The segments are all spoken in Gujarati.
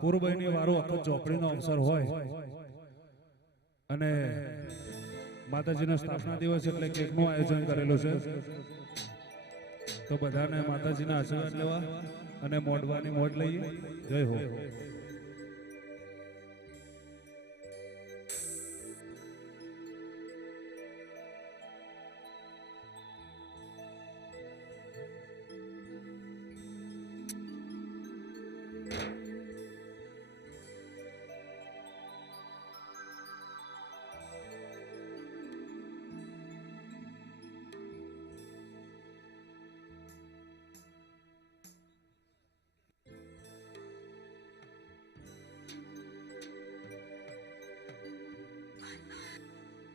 પૂર્વની વારો વખત ચોપડીનો અવસર હોય અને માતાજીનો સ્થાપના દિવસ એટલે કેકનું આયોજન કરેલું છે, તો બધાને માતાજીના આશીર્વાદ લેવા અને મોઢવાની મોઢ લઈએ. જય હો.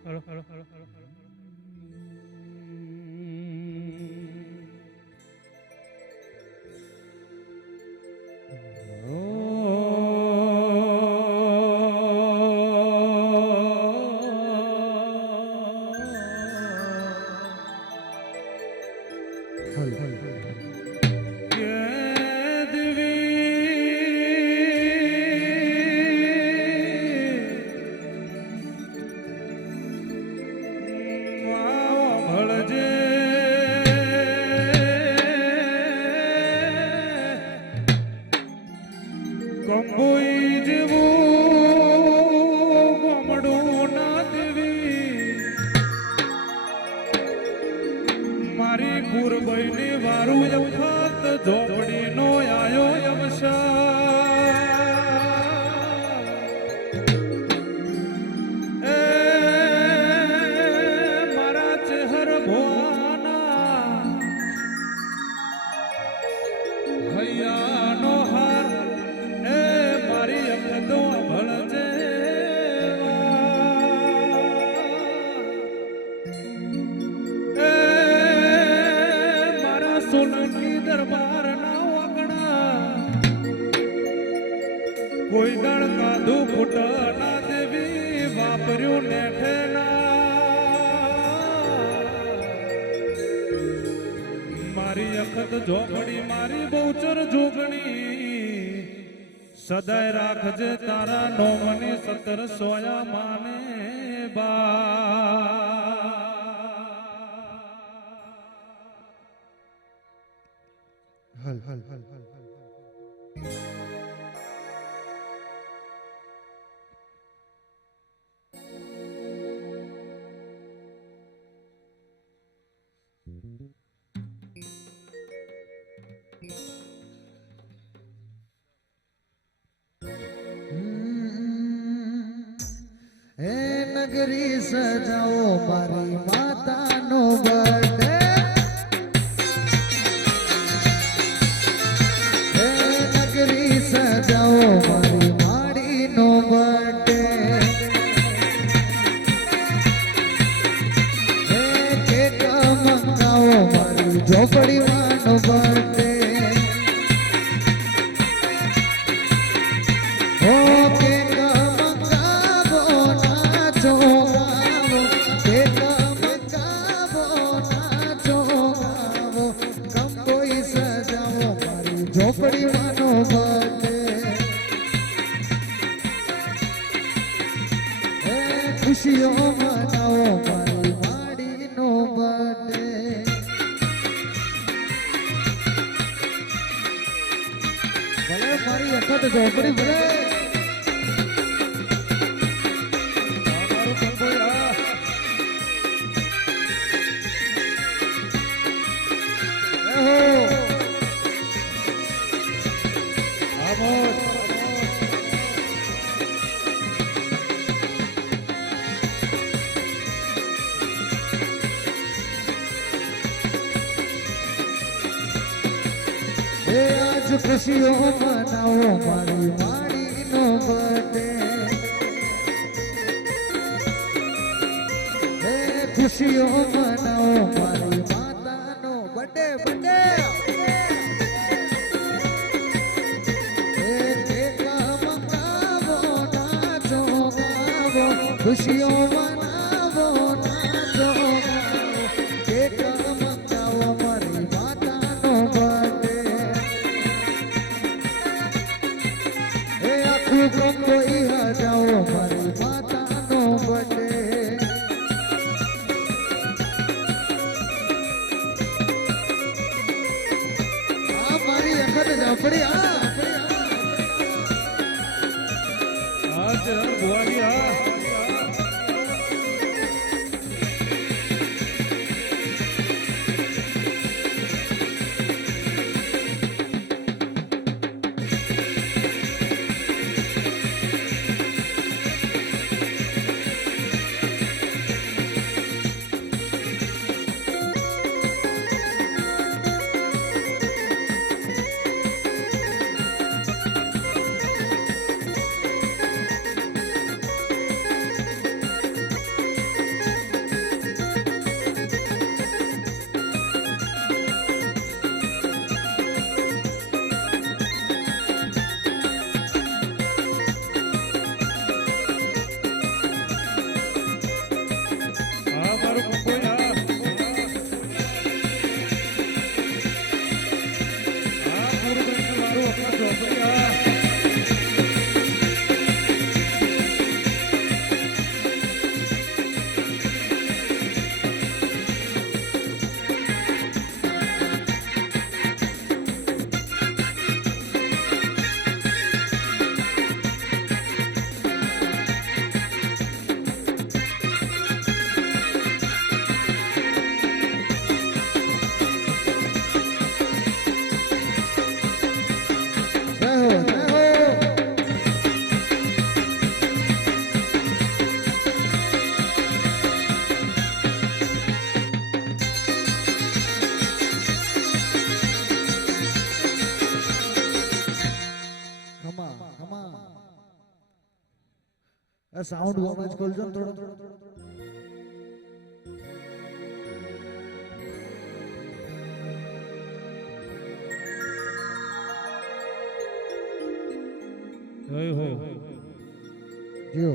Hello. ઝોપડીનો આયો અવસર મારા ચહેર ભોવાના હૈયાનો હાર મારી અખતો ભળજે મારા સોલંકી દરબાર ના વાગણા કોઈ દળ કાધું ફૂટ ના દેવી વાપર્યું નેઠે મારી અખત ઝોપડી મારી બહુચર જોગણી સદાય રાખજે તારા નોમની 17 સોયા માને બા. હે નગરી સજાઓ મારી માતાનો બર્થડે, હે નગરી સજાઓ મારી માડીનો બર્થડે, હે કેક મંગાવો મારી ઝોપડીમાંનો બર્થડે, હો કેક ઝોપડી માનો બર્થડે, હે ખુશીઓ મનાવો મારી માડીનો બર્થડે. ભલે મારી અખત ઝોપડી ભલે આજ ખુશીઓ મનાવો મારી માડીનો બર્થડે, હે ખુશીઓ મનાવો મારી માતાનો બર્થડે, હે કેક મંગાવો નાચો ગાવો ખુશીઓ મનાવો નાચો ગાવો કેક મંગાવો મારી માતાનો બર્થડે, હે ભુવાજી હા હા મારું કંકોઈ હા હા પૂરું કંકુ મારું આપણા ચોપડી હા જય હો જય હો ખમા ખમા આ સાઉન્ડ અવાજ ખોલજો ને થોડો જય હો જીઓ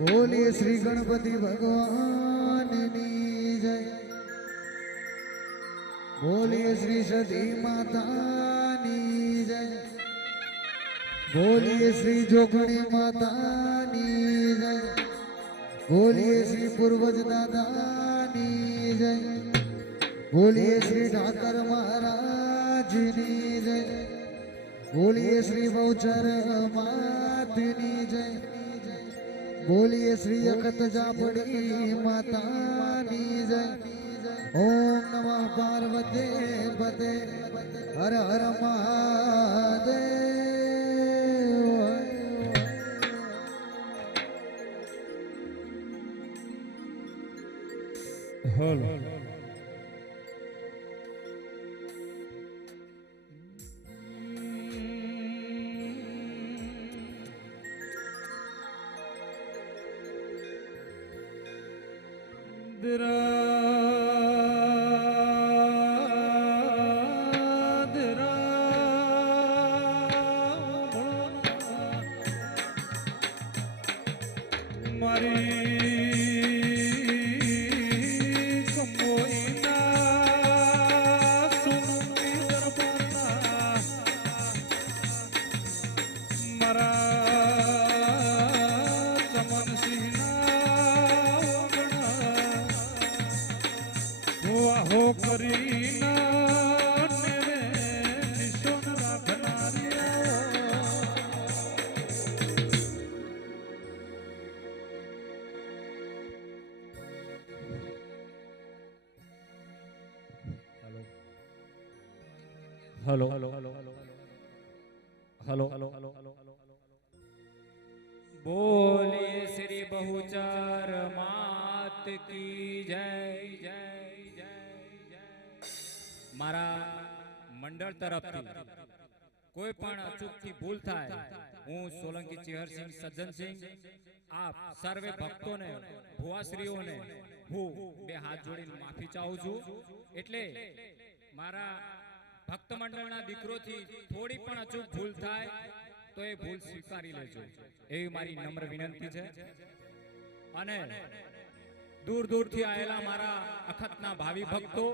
બોલીએ શ્રી ગણપતિ ભગવાનની જય બોલીએ શ્રી સતી માતાની જય બોલીએ શ્રી જોગણી માતાની જય બોલીએ શ્રી પૂર્વજ દાદાની જય બોલીએ શ્રી ઠાકર મહારાજની જય બોલીએ શ્રી બહુચર માતની જય બોલીએ શ્રી અખત જાપડી માતાની જય ઓમ નમઃ પાર્વતી પતે હર હર મહાદેવ હલ મારી કંબોઈના સુનવી દરબારના મારા ચમનસિંહના ઓગણા વાહો કરીના નેવે નિશોન રાખનારી hello hello hello hello hello hello बोलिए श्री बहुचर मात की जय जय जय जय मारा मंडल तरफથી કોઈ પણ અચૂકથી ભૂલ થાય હું સોલંકી ચિહરસિંહ સજ્જનસિંહ આપ સર્વે ભક્તોને ભુવાશ્રીઓને હું બે હાથ જોડીને માફી ચાહું છું એટલે મારા ભક્ત મંડળના દીકરોથી થોડી પણ અચૂક ભૂલ થાય તો એ ભૂલ સ્વીકારી લેજો એવી મારી નમ્ર વિનંતી છે. અને દૂર દૂરથી આવેલા મારા અખતના ભાવિ ભક્તો,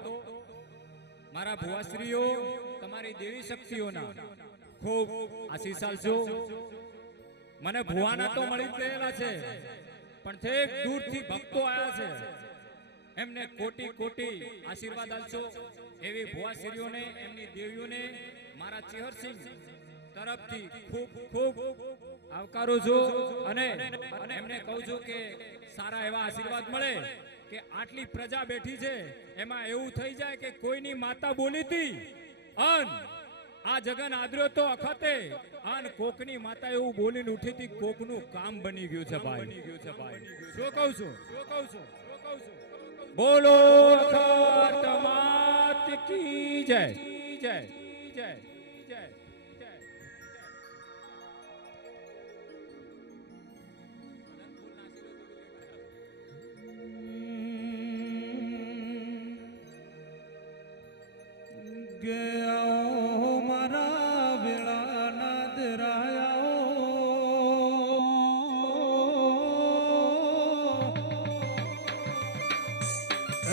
મારા ભુવાશ્રીઓ, તમારી દેવી શક્તિઓના ખૂબ આશીષ આલજો. મને ભુવાના તો મળી જ ગયેલા છે, પણ છેક દૂરથી ભક્તો આવ્યા છે, એમને કોટી કોટી આશીર્વાદ આલશો એવી ભુવાશ્રીઓને, એમની દેવીઓને મારા ચેહરસિંહ તરફથી ખૂબ ખૂબ આવકારું છું. અને એમને કહું છું કે સારા એવા આશીર્વાદ મળે કે આટલી પ્રજા બેઠી છે એમાં એવું થઈ જાય કે કોઈની માતા બોલી હતી અન આ જગન આદર્યો તો અખતે અન કોકની માતા એવું બોલીને ઉઠી હતી, કોકનું કામ બની ગયું છે ભાઈ. શું કહું છું? બોલો અખત માત કી જય જય જય જય. ગયા મારા વેળા નાદ રાયા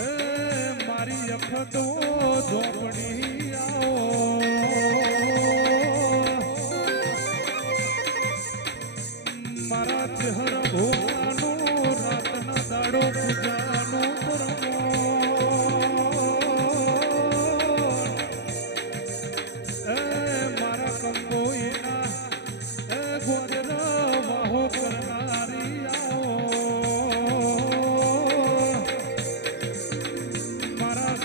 એ મારી અખતો ઝોપડી આવો મારા ચહેર ભોવાનો રાતના દાડો પૂજાનો પરમો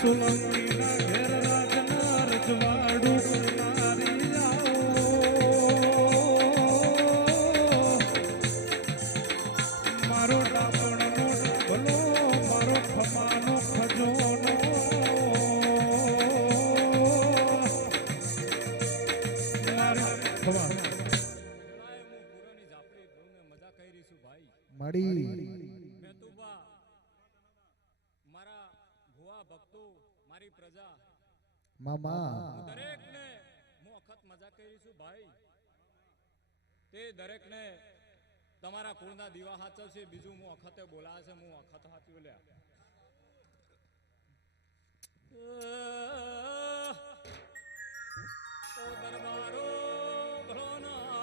સોલંકીના ઘેર રાજના રજવાડું કરનારી આવો મારો ડાપણનો ઢગલો મારો ખમાનો ખજોનો માડી મારા ભુવા ભક્તો, મારી પ્રજા, મામા દરેકને હું અખત મજા કરી છું ભાઈ. તે દરેકને તમારા કુળના દીવા હાચવશે, બીજું હું અખતે બોલાશે, હું અખત હાચ્યું લ્યા. ઓ દરબારો ભણોના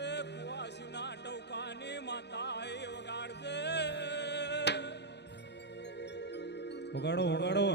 એ કુવાસીના ટોકાની માતા એ વગાડશે. વગાડો વગાડો.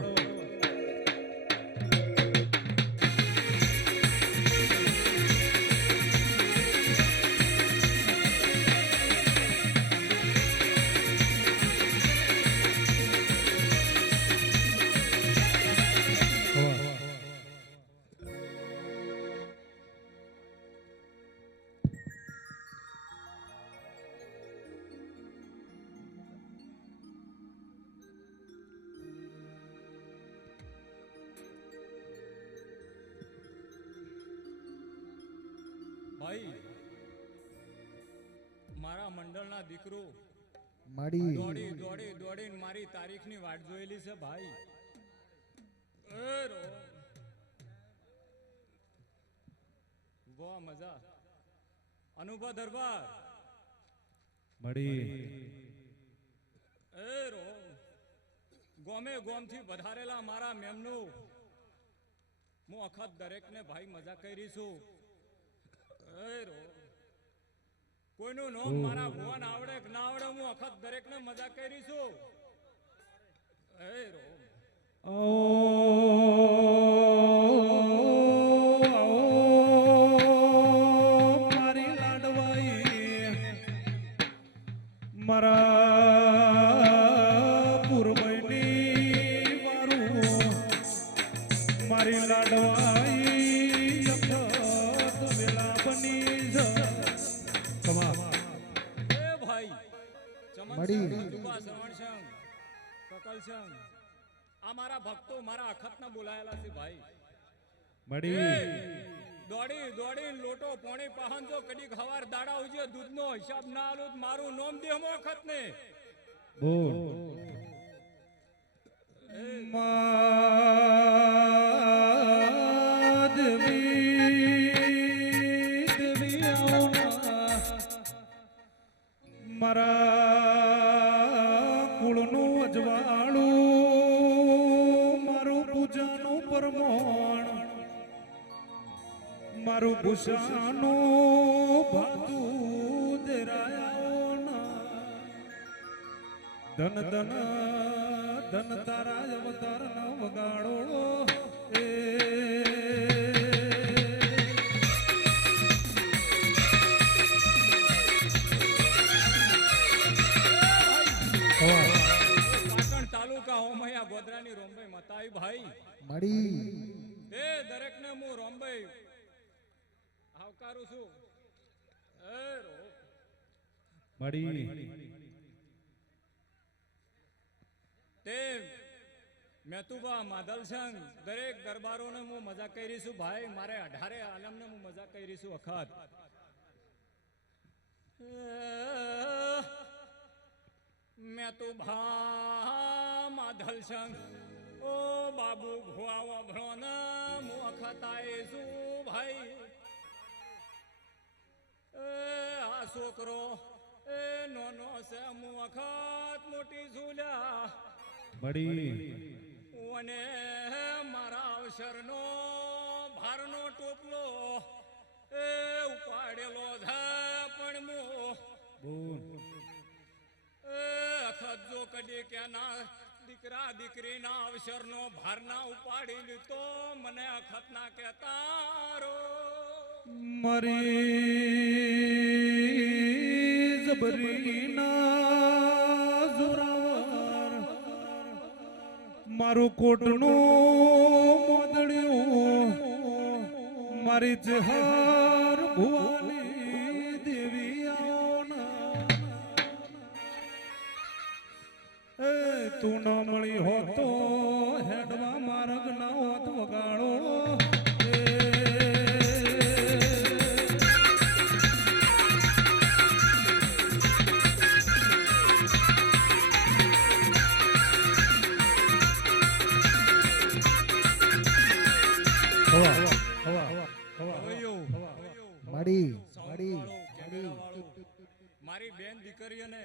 ભાઈ મારા મંડળના દીકરો માડી દોડીને મારી તારીખની વાટ જોયેલી છે ભાઈ. વાહ મજા. અનુભવ દરબાર મળી ગોમે ગોમથી વધારેલા મારા મેમનું હું અખત દરેકને ભાઈ મજા કરી છું. કોઈનું નામ મારા ભુવન આવડે કે ના આવડે, હું અખત દરેકને મજા કરી છું. મારી લાડવાઈ મારા પૂર્વની વારું મારી લાડવાઈ અખત વેલા બની જ તમામ એ ભાઈ ચમન મળી. સંઘ, જુબા શ્રવણ સંઘ, કકલ સંઘ, આ મારા ભક્તો મારા અખતના બોલાયેલા છે ભાઈ. મળી દોડી લોટો પોણી પહન જો કદી ખવાર દાડા ઉજે દૂધનો હિસાબ ના આલું મારું નોમ દેહમો અખત ને. બોલ દેવી દેવી આવના મારા કુળનું અજવાળું મારું પૂજાનું પરમોણ મારું ભૂષાનું ભાતું દેરાયા ધન ધન ધન તારા અવતાર ન વગાડો એ પાટણ તાલુકા ઓમૈયા ગોધરાની રોમભાઈ મતાઈ ભાઈ મળી એ દરેકને હું રોમભાઈ આવકારું છું એ મળી તે મેતુબા માધલસંગ દરેક દરબારોને હું મજા કરી છું ભાઈ મારે 18 આલમને હું મજા કરી છું વખત મેતુબા માધલસંગ ઓ બાબુ ભુવા વભળો ને હું વખત આઈ છું ભાઈ આ છોકરો એ નોનો છે હું વખત મોટી ઝૂલ્યા મળી અને મારા અવસરનો ભારનો ટોપલો એ ઉપાડેલો છે પણ બોલ અખત જો કદી કેના દીકરા દીકરીના અવસરનો ભારના ઉપાડી લીધો મને અખત ના કહેતારો મારી જબરીના જોરાવર મારું કોટનું મોદડ્યું મારી જહાર ભુવાની દેવી આવના એ તું ન મળી હોત તો હેડવા માર્ગ ના હોત વગાડો મળી મારી બેન દીકરીઓને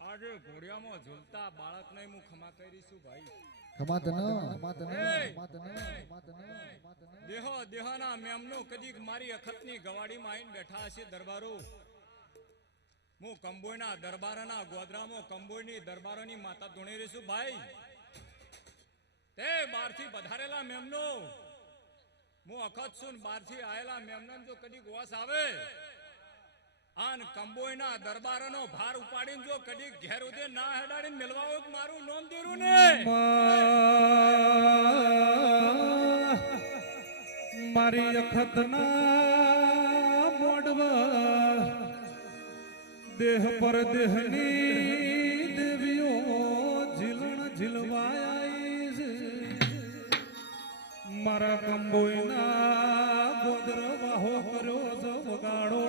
આજે ઘોડિયામાં ઝૂલતા બાળકને હું ખમા કરીશું ભાઈ દેહો દેહોના મેમનો કદીક મારી અખતની ગવાડીમાં આવીને બેઠા હશે દરબારો હું કંબોયના દરબારના ગોધરામાં કંબોયની દરબારોની માતા ધૂણી રહીશું ભાઈ તે બહારથી પધારેલા મેમનો હું અખત છું બહારથી આયેલા મેમનો જો કદીક વાસ આવે આન કંબોયના દરબારનો ભાર ઉપાડીને જો કદી ઘેર ઉદે ના હેડાડીને મિલવાઓ મારું નામ દેરું ને મારી અખતના મોડવા દેહ પર દેહની દેવીઓ ઝીલણ ઝીલવાય છે મારા કંબોયના ગોદર વાહો કર્યો છે વગાડો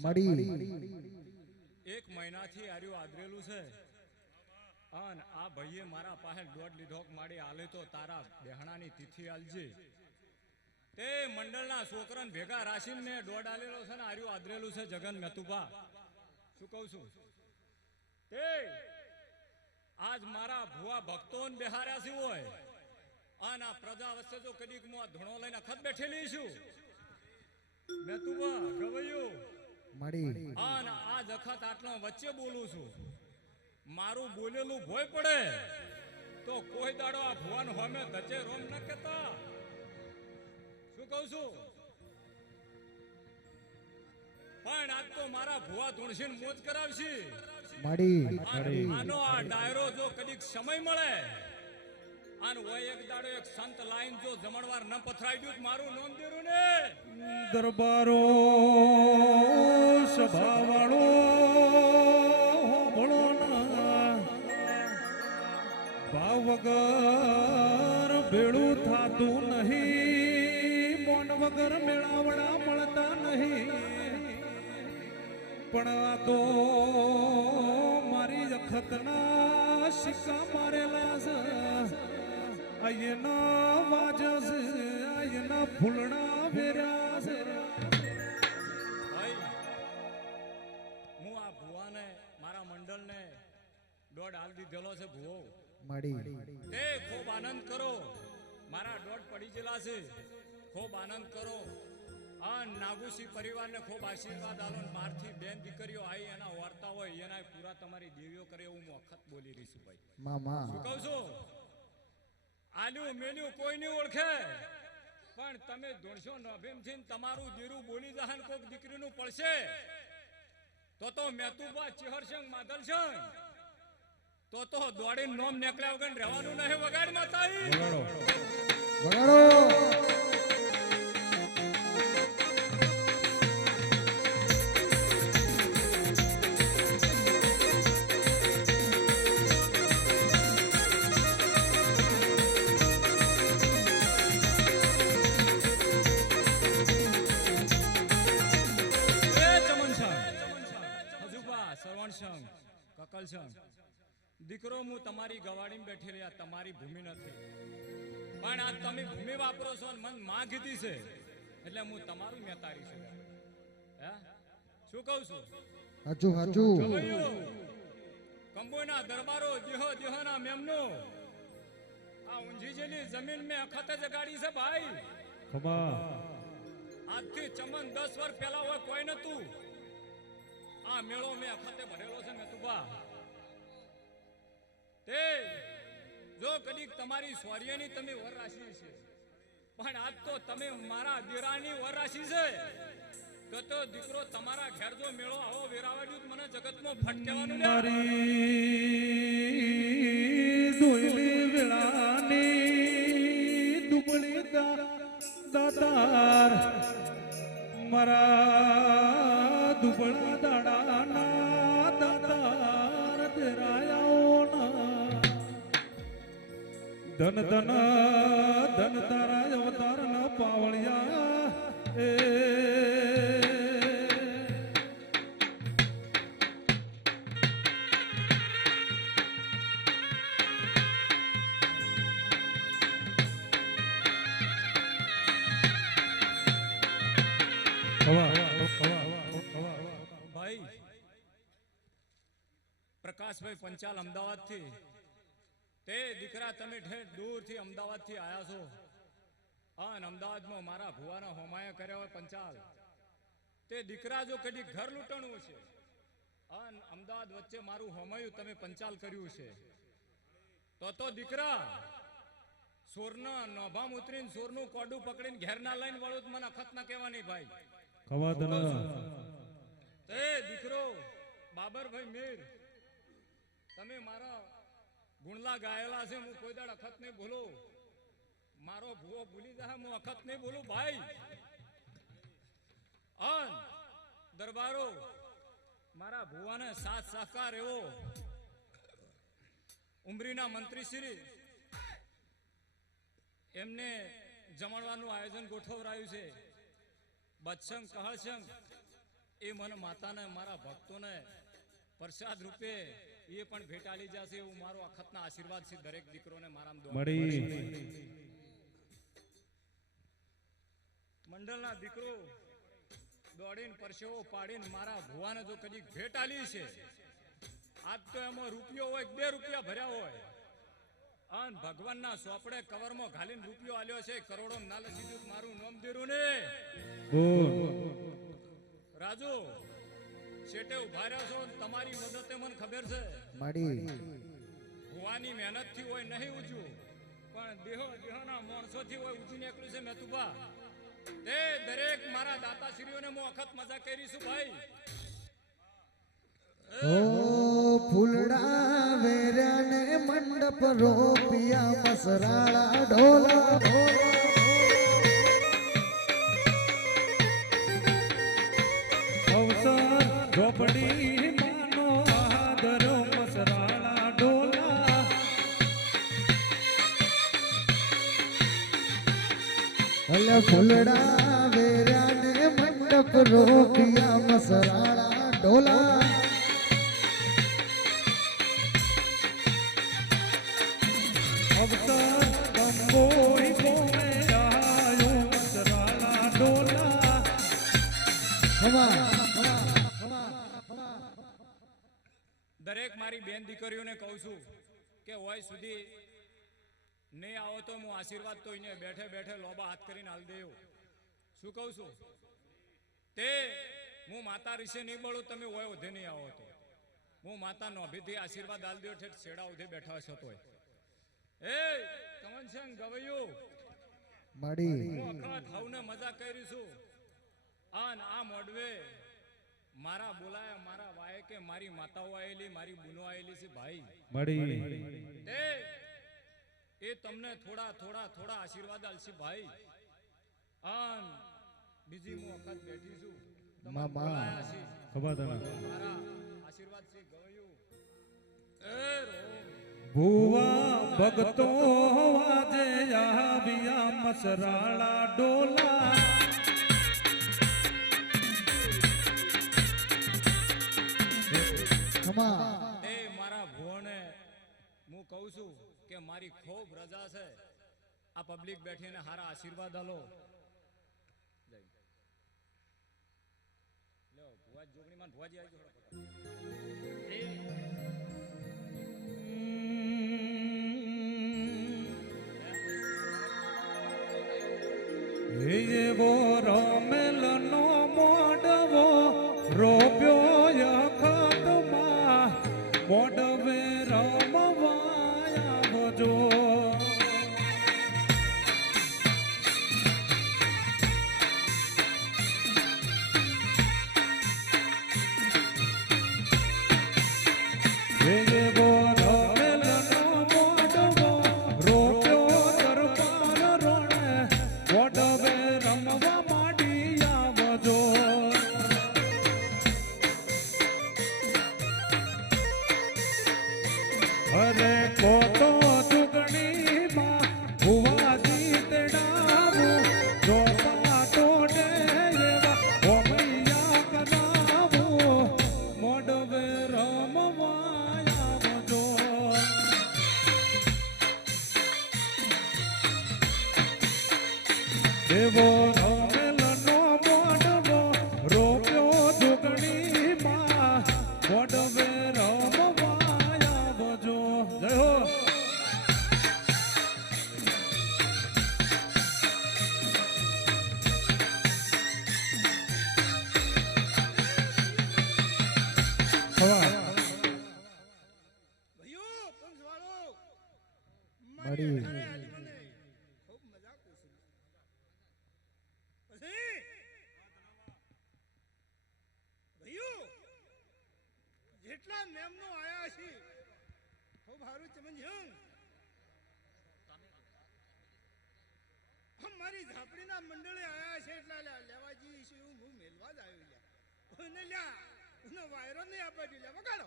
મળી એક મહિનાથી આર્યું આદરેલું છે અને આ ભાઈએ મારા પાસે દોઢ લીધોક માડી આલે તો તારા બેહણાની તિથિ આલજે તે મંડળના છોકરાને ભેગા રાશીને મેં દોઢ આલેલો છે ને આર્યું આદરેલું છે જગન મેતુભા શું કહું છું તે આજ મારા ભુવા ભક્તોને બેહાર્યા છે હોય અને આ પ્રજા વચ્ચે જો કદીક હું આ ધૂણો લઈને અખત બેઠેલી છું મેતુભા ગવૈયો મળી અને આ જખત આટલો વચ્ચે બોલું છું મારું બોલેલું ભોય પડે તો કોઈ દાડો આ ભુવન હોમે ધચે રોમ ન કહેતા શું કહું છું પણ આજ તો મારા ભુવા ધૂણસીને મોજ કરાવશે મળી આનો આ ડાયરો જો કદીક સમય મળે અને ઓય એક દાડો એક સંત લાઈન જો જમણવાર ન પથરાઈ ગયું મારું નામ દેરું ને દરબારો સભાવાળો હોબળો ના ભાવ વગર ભેળું થાતું નહીં, મોન વગર મેળાવડા મળતા નહીં. પણ આ તો મારી અખતના સિક્કા મારેલા છે, અહીંના વાજસ, અહીંના ફૂલડા વેર્યા છે. ભાઈ હું આ ભુવાને મારા મંડળને દોઢ હાલ દીધેલો છે ભુવો. મળી તે ખૂબ આનંદ કરો, મારા દોઢ પડી ગયેલા છે, ખૂબ આનંદ કરો. આ નાગુસી પરિવારને ખૂબ આશીર્વાદ આલો. બહારથી બેન દીકરીઓ આવી એના વાર્તા હોય એના પૂરા તમારી દેવીઓ કરે એવું હું વખત બોલી રહી છું ભાઈ. મામા શું કહું છું? આલ્યું મેલ્યું કોઈ નહીં ઓળખે, પણ તમે ધોણશો નભેમથી તમારું દીરું બોલી જહાન કોક દીકરીનું પડશે તો મેતુબા ચિહરસંગ માધલસંગ તો દોડીને નોમ નીકળ્યા વગર રહેવાનું નહીં. વગાડ માતાઈ વગાડો. દીકરો હું તમારી ગવાડીમાં બેઠેલી, આ તમારી ભૂમિ નથી, પણ આ તમે ભૂમિ વાપરો છો મન માં કીધી છે એટલે હું તમારું મેતારી છું. હે શું કહું છું? હાચુ હાચુ. કંબોના દરબારો દેહો દેહોના મેમનો આ ઊંઝી જેલી જમીન મેં અખત જગાડી છે ભાઈ. આજથી ચમન 10 વર્ષ પહેલા હોય કોઈ નતું. આ મેળો મેં અખતે ભરેલો છે મેતુબા. તે જો કદીક તમારી સ્વર્યની તમે વર રાશિ છે, પણ આજ તો તમે મારા દીરાની વર રાશિ છે તો દીકરો તમારા ઘેર જો મેળો આવો વેરાવાડ્યું મને જગતમાં ફટકેવાનું ને. મારી દોયલી વેળાની દુબળી દાતાર, મારા દુબળા દાડાના દાતાર દેરાયાઓ ના ધન ધન ધન તારા અવતાર ન પાવળિયા એ ભાઈ પ્રકાશભાઈ પંચાલ અમદાવાદ થી તે દીકરા તમે દૂર થી અમદાવાદ થી આયા છો અને અમદાવાદમાં મારા ભુવાના હોમાયા કર્યા હોય પંચાલ. તે દીકરા જો કદી ઘર લૂંટણું છે અને અમદાવાદ વચ્ચે મારું હોમાયું તમે પંચાલ કર્યું છે તો દીકરા સોરના નોભામ ઉતરીને સોરનું કોડું પકડીને ઘેર ના લઈને વાળું મને અખત ના કહેવાની ભાઈ. તે દીકરો બાબરભાઈ મીર તમે મારા ગુણલા ગાયેલા છે, હું કોઈ દાડ અખત નહીં બોલું. મારો ભૂવો ભૂલી જાય હું અખત નહીં બોલું ભાઈ. અન દરબારો મારા ભુવાને સાથ સહકાર એવો ઉમરીના મંત્રી શ્રી એમને જમણવાનું આયોજન ગોઠવરાયું છે. બત્સંગ કહળસંગ એ મને માતાને મારા ભક્તોને પ્રસાદ રૂપે એ પણ ભેટ આલી જશે એવું મારો અખતના આશીર્વાદ છે દરેક દીકરોને મારા મંડળના દીકરો દોડીને પરસેવો પાડીને મારા ભુવાને જો કદી ભેટ આલી છે આજ તો એમાં રૂપિયો હોય 2 રૂપિયા ભર્યા હોય અને ભગવાનના સોપડે કવરમાં ઘાલીને રૂપિયો આલ્યો છે કરોડો ના લસીદું મારું નામ દેરું ને રાજુ શેટે ઉભા રહ્યા છો તમારી મદદે મને ખબર છે મળી ભુવાની મહેનત થી હોય નહીં ઉજ્યું પણ દેહોના માણસો થી હોય ઉજી નીકળ્યું છે મેતુબા. તે દરેક મારા દાતાશ્રીઓને હું વખત મજા કરી છું ભાઈ. ઓ ફૂલડા વેર્યા ને મંડપ રોપિયા મસરાળા ઢોલા અવસર ભલે ફૂલડા વેર્યા ને મંડપ રોક્યા મસરાળા ઢોલા અવસર બંબોઈ ગોમે આયો મસરાળા ડોલા. દરેક મારી બેન દીકરીઓને કહું છું કે હોય સુધી નહીં આવો તો હું આશીર્વાદ તો એને બેઠે બેઠે લોબા હાથ કરીને હાલ દેવું. શું કહું છું તે હું માતા ઋષિ નહીં બળું, તમે હોય ઓધે નહીં આવો તો હું માતા નોભીથી આશીર્વાદ હાલ દઉં ઠેઠ છેડા ઓધે બેઠા છો તોય. એ કમન છે ગવૈયું માડી હું અખા થાવને મજા કરી છું. અને આ મોડવે મારા બોલાયા મારા વાય કે મારી માતાઓ આવેલી મારી બુનો આવેલી છે ભાઈ મળી એ તમને થોડા થોડા થોડા આશીર્વાદ આલશે ભાઈ. અન બીજી હું વખત બેઠી છું તમને બોલાયા છે ખબર તને મારા આશીર્વાદ છે ગવયું. એ રોમ ભુવા ભગતો વાજે આવ્યા મસરાળા ડોલા. એ મારા ભુવને હું કહું છું કે મારી ખૂબ રજા છે. આ પબ્લિક બેઠીને હારા આશીર્વાદ આલો. લ્યો ભુવા જોગણીમાં ભુવાજી આવી જોડો. એવો રમેલ નો મોડવો રોપ્યો યખતમાં મોડવે રમવાયા વજો. એવો રમેલ નો મોડવો રોપ્યો દરબાર રોણે મોડવે રમવા માંડી આવજો. અરે કોતો ચૂંટણીમાં ભુવાજી તેડાવું જો પાટો ડેવા ઓમૈયા કરાવું મોડવે રમવા આવજો. એવો રમેલનો મોડવો રોપ્યો ચૂંટણીમાં મોડવે રમવા આવજો. જય હો. ભઈઓ પંચવાળો મારી ઘરે આજે મને ખૂબ મજા કુસી. પછી ભઈઓ જેટલા મેમનો આયા છે ખૂબ હારું ચમનજંગ. મારી ઝાપડીના મંડળે આયા છે એટલા લેવાજી છે હું મેલવા જ આવ્યો લ્યા. અને લ્યા ઉનો વાયરો નહીં આપવા દે લ્યા વગાડો.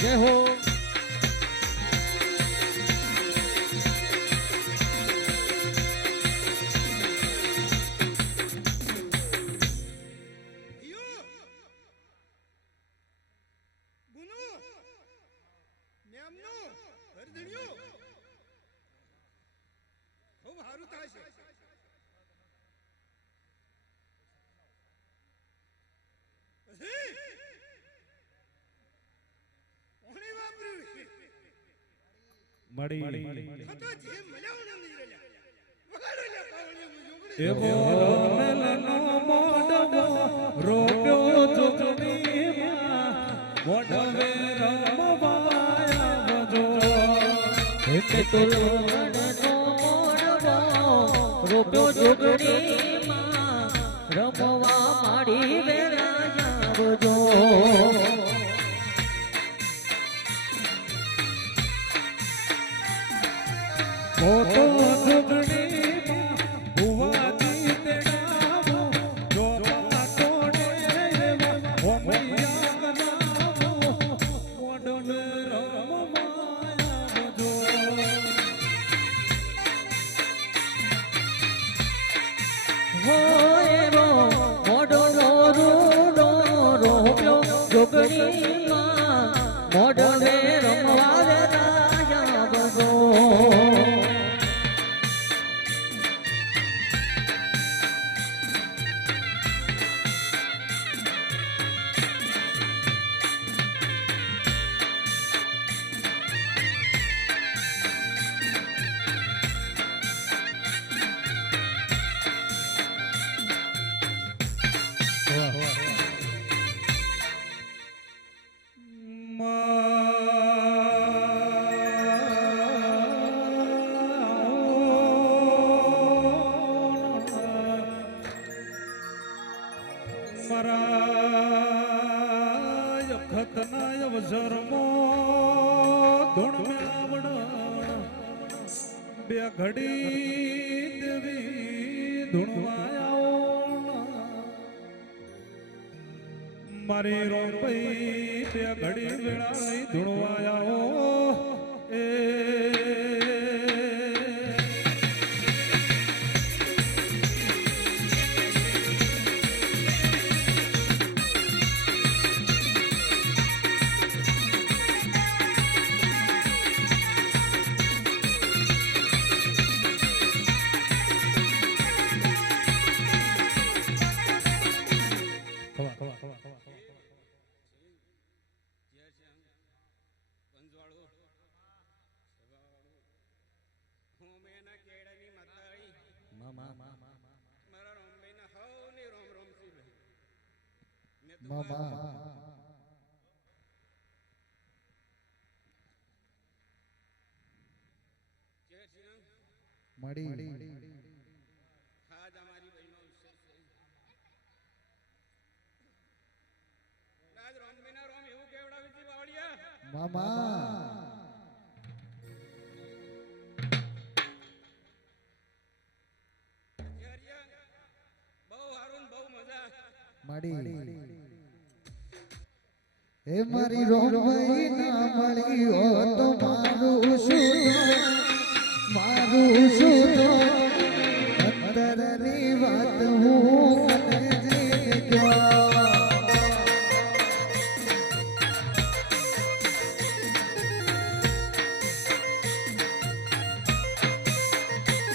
જય હો ગુનુ મેમનું હરધણ્યું ખૂબ સારું થાય છે. પછી કોણે વાપર્યું છે? મળી આ તો જે મળ્યા નહીં રહ્યા. વગાડો લ્યા પાવળિયું જોગણી. એવો રમેલનો મોડવો રોપ્યો ચૂંટણીમાં મોડવે રમવા આવજો. રોપ્યો જોગણીમાં રમવા માડી વેળા આવજો. મોટો ચૂંટણીમાં ભુવાજી તેડાવું જો પાટો ડેવા જોગણીમાં મોઢવે રમવા વેરાયા બજો મરાય ખતનાય વજરમો ધૂણ મેવણ બે ઘડી દેવી ધૂણવાયા મારી રોપઈ બે ઘડી વેળાઈ ધૂણવાયા એ મામા મળી મામા મળી હે મારી રોમઈ ના મળી હો તો મારું શું અંદરની વાત હું તને જીવ્યો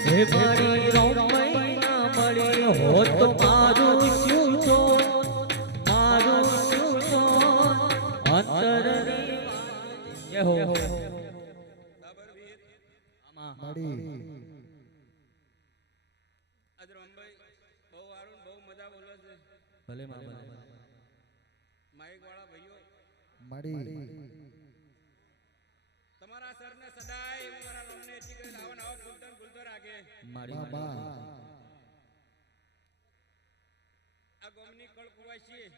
હે મારી રોમઈ ના મળી હો તો મારું શું તો મારું શું તો અંતરની જય હો મળી ભલે માં મળી તમારા સરને સદાય મારા રોમને ઠીક લાવન આવો ભૂલતન ભૂલતો રાખે મારી મામા આ ગોમની કળ કુવાસી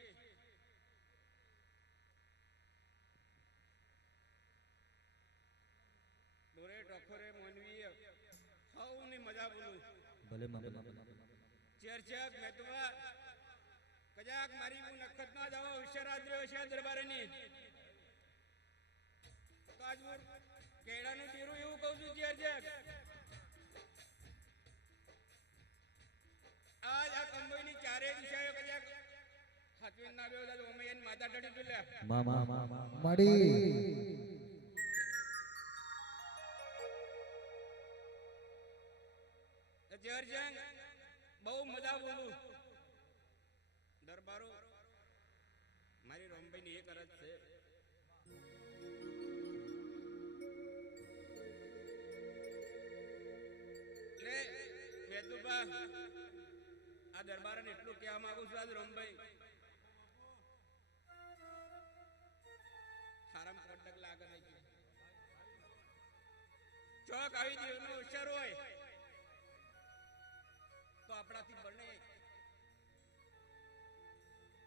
દોરે ટોખરે મોનવી હવની મજા બોલું ભલે માં ચર્ચક મેતવા કજાક મારી હું નખત ના જાવ વિશ્વરાજ્ય છે દરબારની તો આજ હું કેળાનું ટીરું એવું કહું છું ચર્ચક આજ આ કંબોઈની ચારે દિશાએ કજાક હાથવીન ના બેવ દાદુ અમે એની માતા ડડી તુલ્યા મામા મળી ચર્ચક બહુ મજા બોલું દરબારો મારી રોમભાઈ ની એક અરજ છે એટલે વેદુબા આ દરબારને એટલું કહેવા માંગુ છું આજ રોમભાઈ ખારામ કોટક લાગે નહીં ચોક આવી દેવનો અવસર હોય તો આપણાથી બને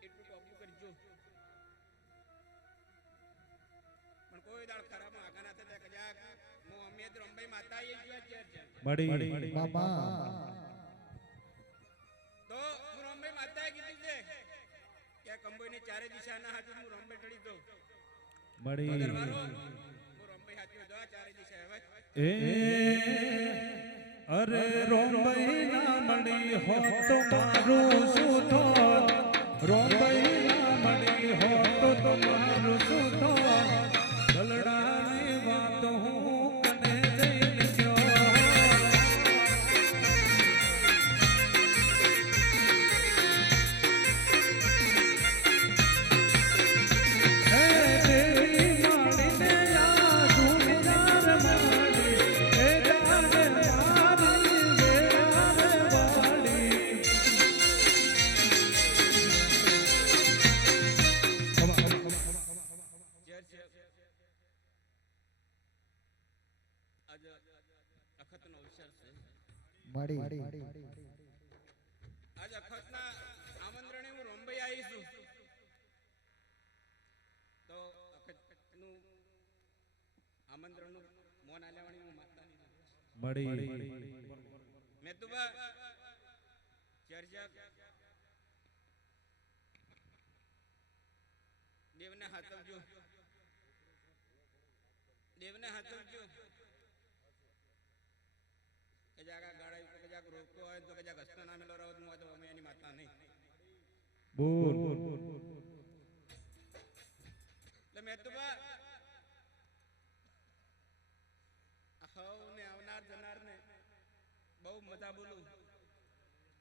એટલું ટોપું કરજો પણ કોઈ દાડ ખરાબ આગા ના થતા કજાક હું અમે રંભાઈ માતા એ જોયા છે મળી મામા તો હું રંભાઈ માતાએ કીધું છે કે આ કંબોઈને ચારે દિશાના હાથે હું રંભાઈ ટળી દઉં મળી દરબારો હું રંભાઈ હાથે જો ચારે દિશા હવે એ અરે રોમઈ ના મળી હો તો મારું શું થોત રોમઈ ના મળી હો તો તમારું શું થાય દલડાની વાત હું કને જઈને ગયો આજે અખતનો અવસર છે. મળી આજે અખતના આમંત્રણે હું રોંબઈ આવી છું. તો અખતનું આમંત્રણનું મોન આલ્યાવાણી હું માતાની મેં તો ચર્ચા દેવને હાથવજો કજાક ગાડા કજાક રોકતો હોય તો કજાક હસ્તો ના મેલો રહો હું તો અમે એની માતા નહીં બોલ એટલે મેં તો હવ ને આવનાર જનાર ને બહુ મજા બોલું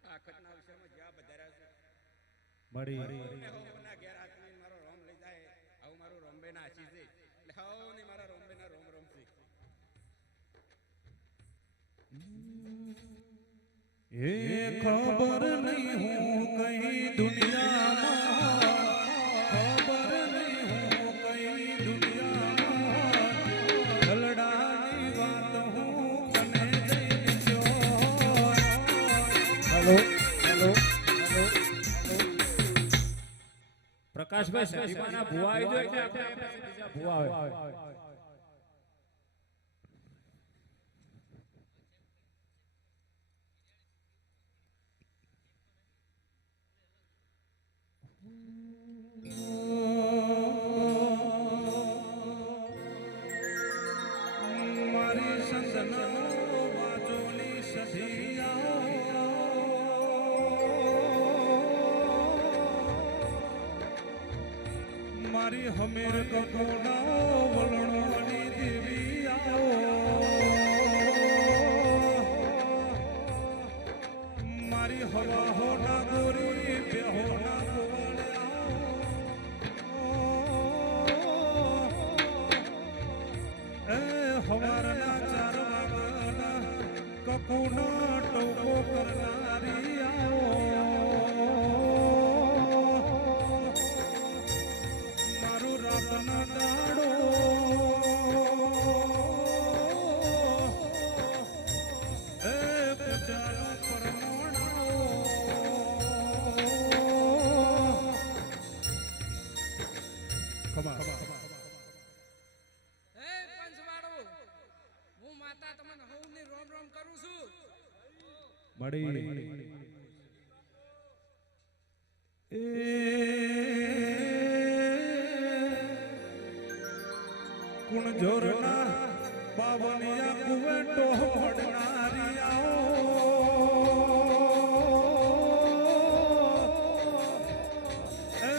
આ અખતના વિષયમાં જ્યાં વધાર્યા છે મળી ના ઘેર હાથની મારો રોમ લઈ જાય આવું મારું રોમ્બે ના આશી છે એટલે હવ ને મારા રોમ્બે ના રોમ રોમ છે એ ખબર નહીં હું કઈ દુનિયામાં ખબર નહીં હું કઈ દુનિયામાં દલડાની વાત હું કને જઈને ગયો હેલો પ્રકાશભાઈ સદીમાના ભુવા આવી જોઈએ કે આપણે બીજા ભુવા આવે મારી સંતનો વાજોની સધિયા મારી હમીર કકોડા વલણોની દેવી મારી હવા હોના ગોરી બેહોના હવારના 4 વાગના કકુના ટોકો કરનારી મારું રાતના દાડો એ પૂજાનો પરમોણો ખમા હું માતા તમને હવની રોમ રોમ કરું છું મળી કુણ જોરના બાવનિયા કુવે ટોહડનારી એ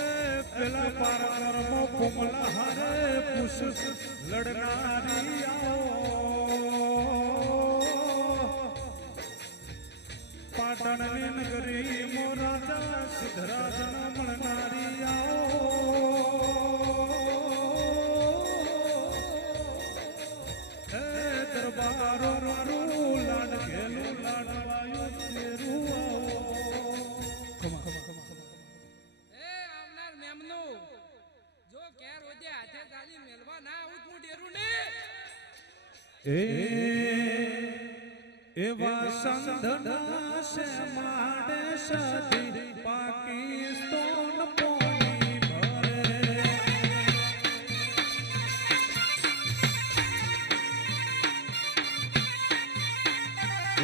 પેલા પારકરમો કોમલા હારે પુષ લડનારી પાટણની નગરી મો રાજા સિદ્ધરાજન મળનારી હે દરબારો મારું લાડ ઘેલું લાડવાયું તેરું એ આવનાર મેમનો જો કેર ઓજે હાથે ગાલી મેલવા ના આવું હું ડેરું ને એવા સંધના સે માડે સદી પાકિસ્તાન પોણી ભરે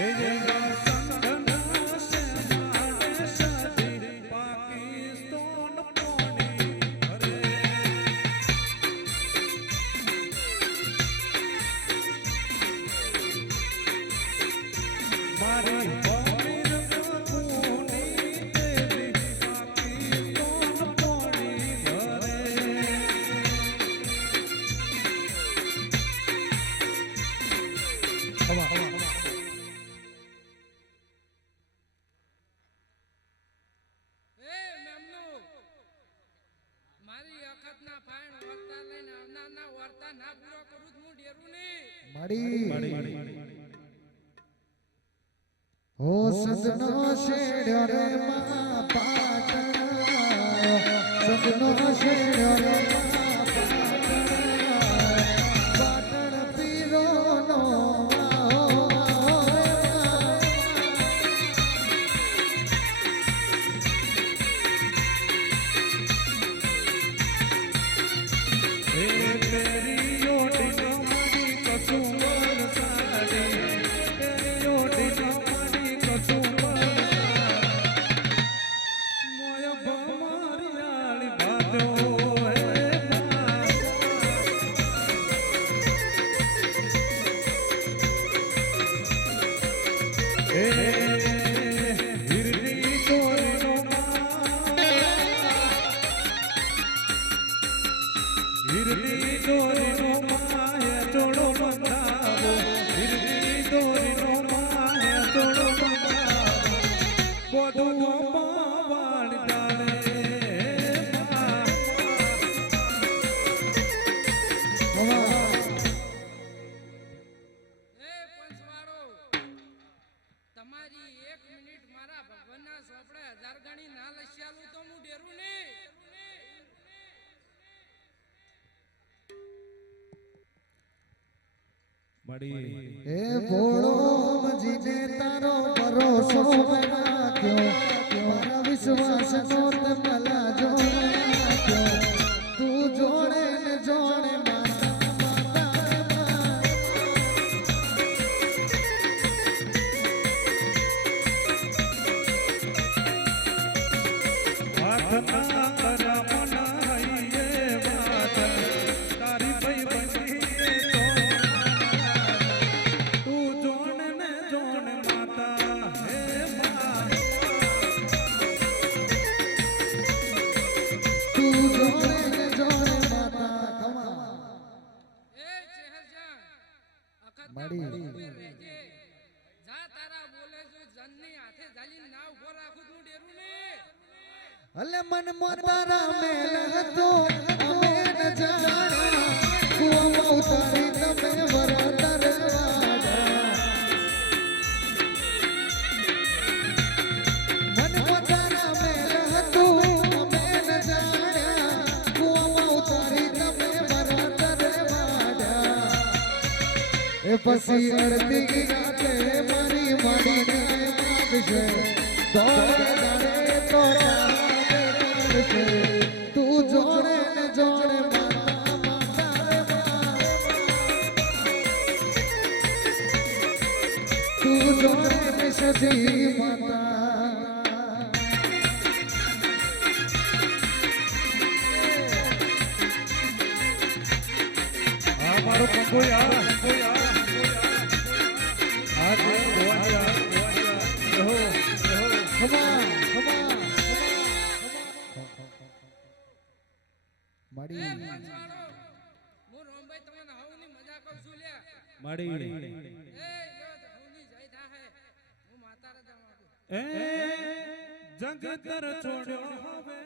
એવા સંધના સે માડે સદી પાકિસ્તાન પોણી ભરે મારી હમીર કકુની દેવી પાકિસ્તાન પોણી ભરે મેમનું મારી અખતના ફાઈન વર્તા લઈને આવનારના વર્તા ના પૂરો કરું તો હું ડેરું નહીં. હો સદનો શેડ્યો રે મા પાટણ, સદનો શેડ્યો રે મા પાટણ, પાટણ પીરોનો આવો રે મા. એ તેરી ઓઢી મારી કસુમર સાડી, તેરી ઓઢી મારી કસુમર સાડી, મોય ભમારી આળી બાજો હે મા. એ હિરડી તોરીનો હિરડી દોરીનો માહે ચોડો બંધાવો, હિરડી દોરીનો માહે ચોડો બંધાવો, બધું પાવાળ જાણે મા. એ પંચવાળો તમારી 1 મિનિટ મારા ભગવાનના સોપડે 1000 ગણી ના લસ્યાલું તો હું ડેરું નહીં. મળી એ ભોળો મજીને તારો ભરોસો રાખ્યો, મારા વિશ્વાસનો તે મલાજો રાખ્યો. તું જોડે ને જોડે માતા માતા રે મા. હાથના કરામના હૈયે વાત, તારી ભાઈ બની તો તું જોણ ને જોણ માતા હે મા. તું જોડે ને જોડે માતા ખમા. એ ચહેરજાન અખતના માડી. પગ ઉપર રહેજે. જા તારા બોલે જો જનની હાથે ઝાલીને ના ઉભો રાખું તો હું ડેરું નહીં. અલે મન મોતારા મેલ હતો અમે ન જાણ્યા, કુવામાં ઉતારી તમે વરતર વાડા. મન મોતારા મેલ હતું અમે ન જાણ્યા, કુવામાં ઉતારી તમે વરતર વાડા. એ પછી અડધી રાતે મારી માડીને માગશે, દોડે દાડે તો તું જોડે ને જોડે માતા માતા રે મા. તું જોડે ને સજી માતા. આ મારો પંખો યાર, આ જે ગોવાડિયા રહો રહો. ખમા ખમા માડી. એ પંચવાળો હું રોમભાઈ તમને હવની મજા કરું છું લ્યા. મળી એ યો હવની જય થાહે હું માતારા જવા. એ જગતર છોડ્યો હવે